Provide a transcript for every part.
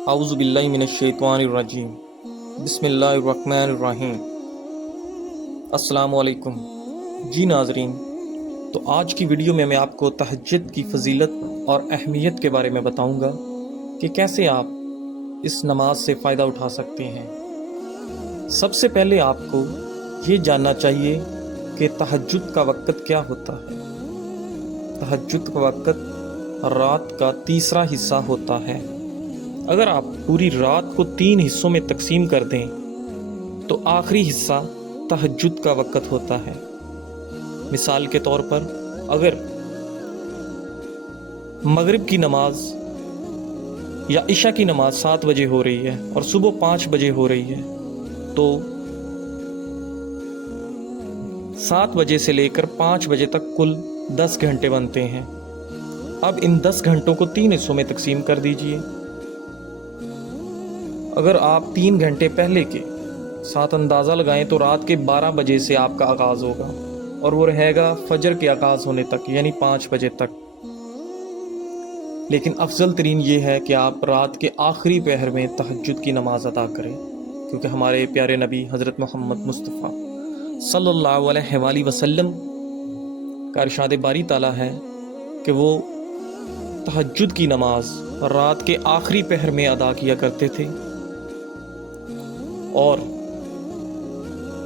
اعوذ باللہ من الشیطان الرجیم بسم اللہ الرحمن الرحیم۔ السلام علیکم جی ناظرین، تو آج کی ویڈیو میں آپ کو تہجد کی فضیلت اور اہمیت کے بارے میں بتاؤں گا کہ کیسے آپ اس نماز سے فائدہ اٹھا سکتے ہیں۔ سب سے پہلے آپ کو یہ جاننا چاہیے کہ تہجد کا وقت کیا ہوتا ہے۔ تہجد کا وقت رات کا تیسرا حصہ ہوتا ہے۔ اگر آپ پوری رات کو 3 حصوں میں تقسیم کر دیں تو آخری حصہ تہجد کا وقت ہوتا ہے۔ مثال کے طور پر اگر مغرب کی نماز یا عشاء کی نماز 7 بجے ہو رہی ہے اور صبح 5 بجے ہو رہی ہے تو 7 بجے سے لے کر 5 بجے تک کل 10 گھنٹے بنتے ہیں۔ اب ان 10 گھنٹوں کو 3 حصوں میں تقسیم کر دیجئے۔ اگر آپ 3 گھنٹے پہلے کے ساتھ اندازہ لگائیں تو رات کے 12 بجے سے آپ کا آغاز ہوگا اور وہ رہے گا فجر کے آغاز ہونے تک، یعنی 5 بجے تک۔ لیکن افضل ترین یہ ہے کہ آپ رات کے آخری پہر میں تہجد کی نماز ادا کریں، کیونکہ ہمارے پیارے نبی حضرت محمد مصطفیٰ صلی اللہ علیہ وآلہ وسلم کا ارشاد باری تعالیٰ ہے کہ وہ تہجد کی نماز رات کے آخری پہر میں ادا کیا کرتے تھے اور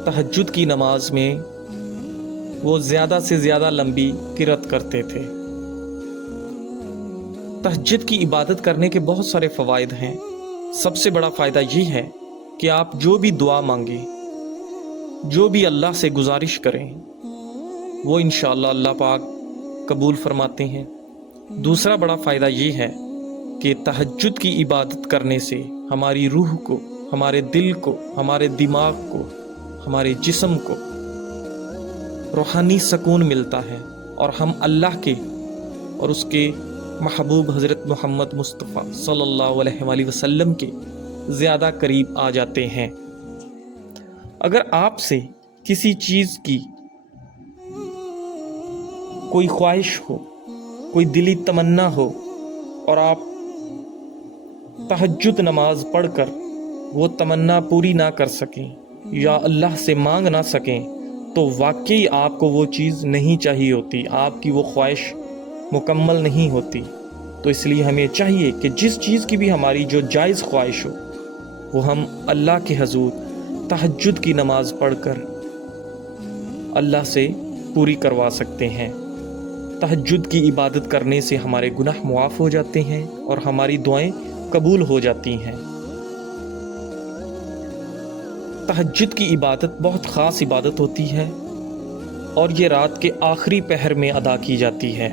تہجد کی نماز میں وہ زیادہ سے زیادہ لمبی قرات کرتے تھے۔ تہجد کی عبادت کرنے کے بہت سارے فوائد ہیں۔ سب سے بڑا فائدہ یہ ہے کہ آپ جو بھی دعا مانگیں، جو بھی اللہ سے گزارش کریں، وہ انشاءاللہ اللہ پاک قبول فرماتے ہیں۔ دوسرا بڑا فائدہ یہ ہے کہ تہجد کی عبادت کرنے سے ہماری روح کو، ہمارے دل کو، ہمارے دماغ کو، ہمارے جسم کو روحانی سکون ملتا ہے اور ہم اللہ کے اور اس کے محبوب حضرت محمد مصطفیٰ صلی اللہ علیہ وآلہ وسلم کے زیادہ قریب آ جاتے ہیں۔ اگر آپ سے کسی چیز کی کوئی خواہش ہو، کوئی دلی تمنا ہو اور آپ تہجد نماز پڑھ کر وہ تمنا پوری نہ کر سکیں یا اللہ سے مانگ نہ سکیں تو واقعی آپ کو وہ چیز نہیں چاہیے ہوتی، آپ کی وہ خواہش مکمل نہیں ہوتی۔ تو اس لیے ہمیں چاہیے کہ جس چیز کی بھی ہماری جو جائز خواہش ہو وہ ہم اللہ کے حضور تہجد کی نماز پڑھ کر اللہ سے پوری کروا سکتے ہیں۔ تہجد کی عبادت کرنے سے ہمارے گناہ معاف ہو جاتے ہیں اور ہماری دعائیں قبول ہو جاتی ہیں۔ تہجد کی عبادت بہت خاص عبادت ہوتی ہے اور یہ رات کے آخری پہر میں ادا کی جاتی ہے۔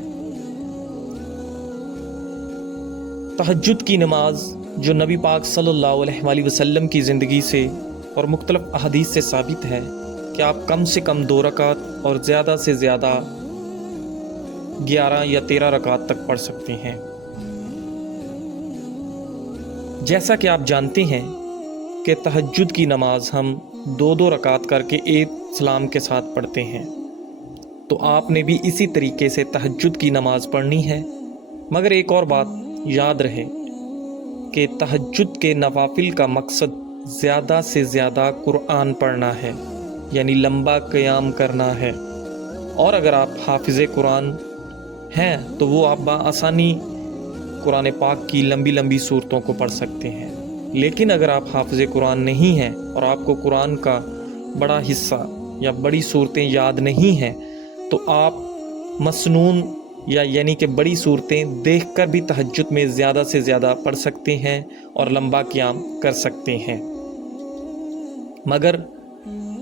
تہجد کی نماز جو نبی پاک صلی اللہ علیہ وآلہ وسلم کی زندگی سے اور مختلف احادیث سے ثابت ہے کہ آپ کم سے کم 2 رکعت اور زیادہ سے زیادہ 11 یا 13 رکعت تک پڑھ سکتے ہیں۔ جیسا کہ آپ جانتے ہیں کہ تہجد کی نماز ہم 2 رکعت کر کے ایک سلام کے ساتھ پڑھتے ہیں، تو آپ نے بھی اسی طریقے سے تہجد کی نماز پڑھنی ہے۔ مگر ایک اور بات یاد رہے کہ تہجد کے نوافل کا مقصد زیادہ سے زیادہ قرآن پڑھنا ہے، یعنی لمبا قیام کرنا ہے۔ اور اگر آپ حافظ قرآن ہیں تو وہ آپ بآسانی قرآن پاک کی لمبی لمبی صورتوں کو پڑھ سکتے ہیں۔ لیکن اگر آپ حافظ قرآن نہیں ہیں اور آپ کو قرآن کا بڑا حصہ یا بڑی صورتیں یاد نہیں ہیں تو آپ مسنون یا یعنی کہ بڑی صورتیں دیکھ کر بھی تہجد میں زیادہ سے زیادہ پڑھ سکتے ہیں اور لمبا قیام کر سکتے ہیں۔ مگر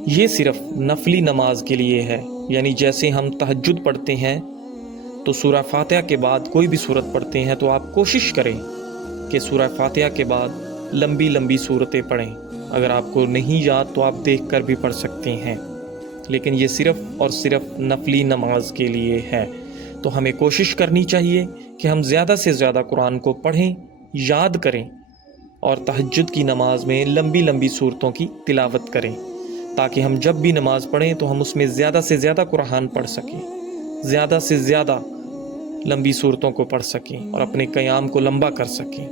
یہ صرف نفلی نماز کے لیے ہے، یعنی جیسے ہم تہجد پڑھتے ہیں تو سورہ فاتحہ کے بعد کوئی بھی سورت پڑھتے ہیں تو آپ کوشش کریں کہ سورہ فاتحہ کے بعد لمبی لمبی سورتیں پڑھیں۔ اگر آپ کو نہیں یاد تو آپ دیکھ کر بھی پڑھ سکتے ہیں، لیکن یہ صرف اور صرف نفلی نماز کے لیے ہے۔ تو ہمیں کوشش کرنی چاہیے کہ ہم زیادہ سے زیادہ قرآن کو پڑھیں، یاد کریں اور تہجد کی نماز میں لمبی لمبی سورتوں کی تلاوت کریں، تاکہ ہم جب بھی نماز پڑھیں تو ہم اس میں زیادہ سے زیادہ قرآن پڑھ سکیں، زیادہ سے زیادہ لمبی صورتوں کو پڑھ سکیں اور اپنے قیام کو لمبا کر سکیں۔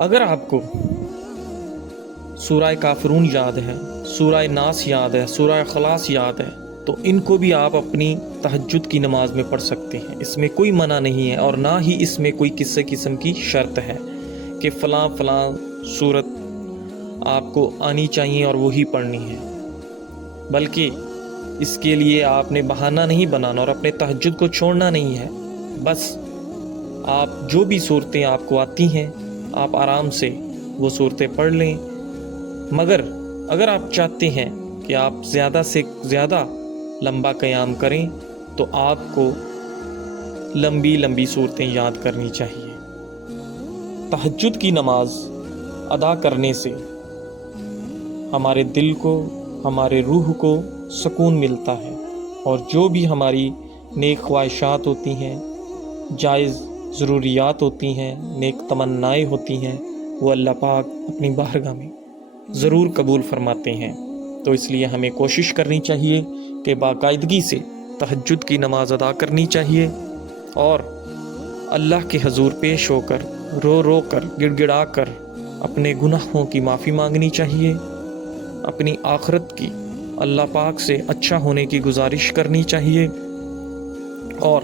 اگر آپ کو سورہ کافرون یاد ہے، سورہ ناس یاد ہے، سورہ اخلاص یاد ہے، تو ان کو بھی آپ اپنی تہجد کی نماز میں پڑھ سکتے ہیں۔ اس میں کوئی منع نہیں ہے، اور نہ ہی اس میں کوئی کسی قسم کی شرط ہے کہ فلاں فلاں صورت آپ کو آنی چاہیے اور وہی پڑھنی ہے، بلکہ اس کے لیے آپ نے بہانہ نہیں بنانا اور اپنے تہجد کو چھوڑنا نہیں ہے۔ بس آپ جو بھی صورتیں آپ کو آتی ہیں آپ آرام سے وہ صورتیں پڑھ لیں، مگر اگر آپ چاہتے ہیں کہ آپ زیادہ سے زیادہ لمبا قیام کریں تو آپ کو لمبی لمبی صورتیں یاد کرنی چاہیے۔ تہجد کی نماز ادا کرنے سے ہمارے دل کو، ہمارے روح کو سکون ملتا ہے، اور جو بھی ہماری نیک خواہشات ہوتی ہیں، جائز ضروریات ہوتی ہیں، نیک تمنائیں ہوتی ہیں، وہ اللہ پاک اپنی بارگاہ میں ضرور قبول فرماتے ہیں۔ تو اس لیے ہمیں کوشش کرنی چاہیے کہ باقاعدگی سے تہجد کی نماز ادا کرنی چاہیے، اور اللہ کے حضور پیش ہو کر، رو رو کر، گڑ گڑا کر اپنے گناہوں کی معافی مانگنی چاہیے، اپنی آخرت کی اللہ پاک سے اچھا ہونے کی گزارش کرنی چاہیے، اور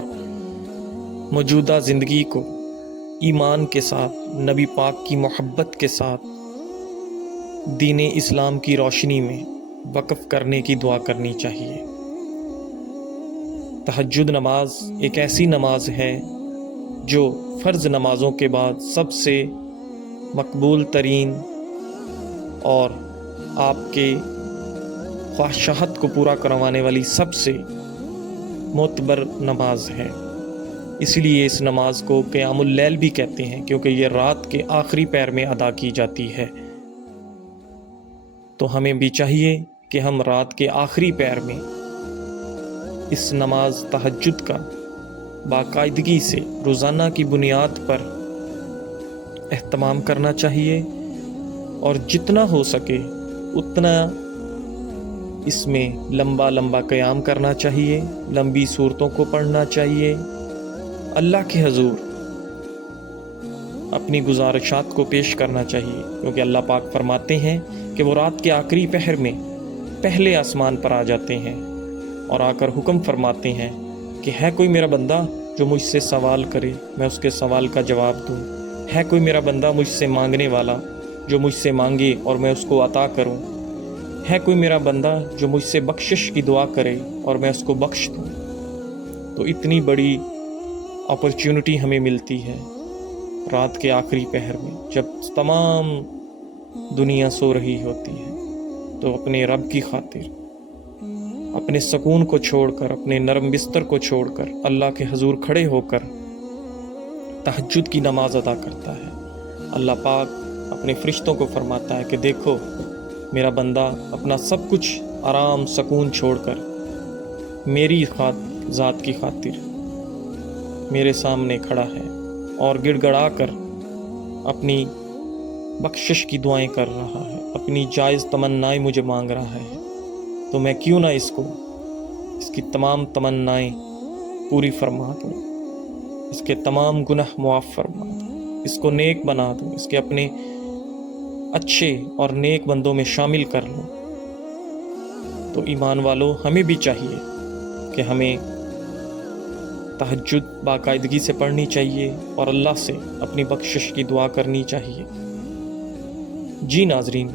موجودہ زندگی کو ایمان کے ساتھ، نبی پاک کی محبت کے ساتھ، دین اسلام کی روشنی میں وقف کرنے کی دعا کرنی چاہیے۔ تہجد نماز ایک ایسی نماز ہے جو فرض نمازوں کے بعد سب سے مقبول ترین اور آپ کے خواہشات کو پورا کروانے والی سب سے معتبر نماز ہے۔ اس لیے اس نماز کو قیام اللیل بھی کہتے ہیں، کیونکہ یہ رات کے آخری پہر میں ادا کی جاتی ہے۔ تو ہمیں بھی چاہیے کہ ہم رات کے آخری پہر میں اس نماز تہجد کا باقاعدگی سے روزانہ کی بنیاد پر اہتمام کرنا چاہیے، اور جتنا ہو سکے اتنا اس میں لمبا لمبا قیام کرنا چاہیے، لمبی صورتوں کو پڑھنا چاہیے، اللہ کے حضور اپنی گزارشات کو پیش کرنا چاہیے، کیونکہ اللہ پاک فرماتے ہیں کہ وہ رات کے آخری پہر میں پہلے آسمان پر آ جاتے ہیں اور آ کر حکم فرماتے ہیں کہ ہے کوئی میرا بندہ جو مجھ سے سوال کرے، میں اس کے سوال کا جواب دوں، ہے کوئی میرا بندہ مجھ سے مانگنے والا جو مجھ سے مانگے اور میں اس کو عطا کروں، ہے کوئی میرا بندہ جو مجھ سے بخشش کی دعا کرے اور میں اس کو بخش دوں۔ تو اتنی بڑی اپرچونٹی ہمیں ملتی ہے رات کے آخری پہر میں، جب تمام دنیا سو رہی ہوتی ہے، تو اپنے رب کی خاطر اپنے سکون کو چھوڑ کر، اپنے نرم بستر کو چھوڑ کر اللہ کے حضور کھڑے ہو کر تہجد کی نماز ادا کرتا ہے۔ اللہ پاک اپنے فرشتوں کو فرماتا ہے کہ دیکھو میرا بندہ اپنا سب کچھ آرام سکون چھوڑ کر میری ذات کی خاطر میرے سامنے کھڑا ہے اور گڑ گڑا کر اپنی بخشش کی دعائیں کر رہا ہے، اپنی جائز تمنائیں مجھے مانگ رہا ہے، تو میں کیوں نہ اس کی تمام تمنائیں پوری فرما دوں، اس کے تمام گناہ معاف فرما دوں، اس کو نیک بنا دوں، اس کے اپنے اچھے اور نیک بندوں میں شامل کر لوں۔ تو ایمان والوں، ہمیں بھی چاہیے کہ ہمیں تہجد باقاعدگی سے پڑھنی چاہیے اور اللہ سے اپنی بخشش کی دعا کرنی چاہیے۔ جی ناظرین،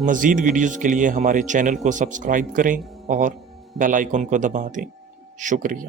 مزید ویڈیوز کے لیے ہمارے چینل کو سبسکرائب کریں اور بیل آئیکن کو دبا دیں۔ شکریہ۔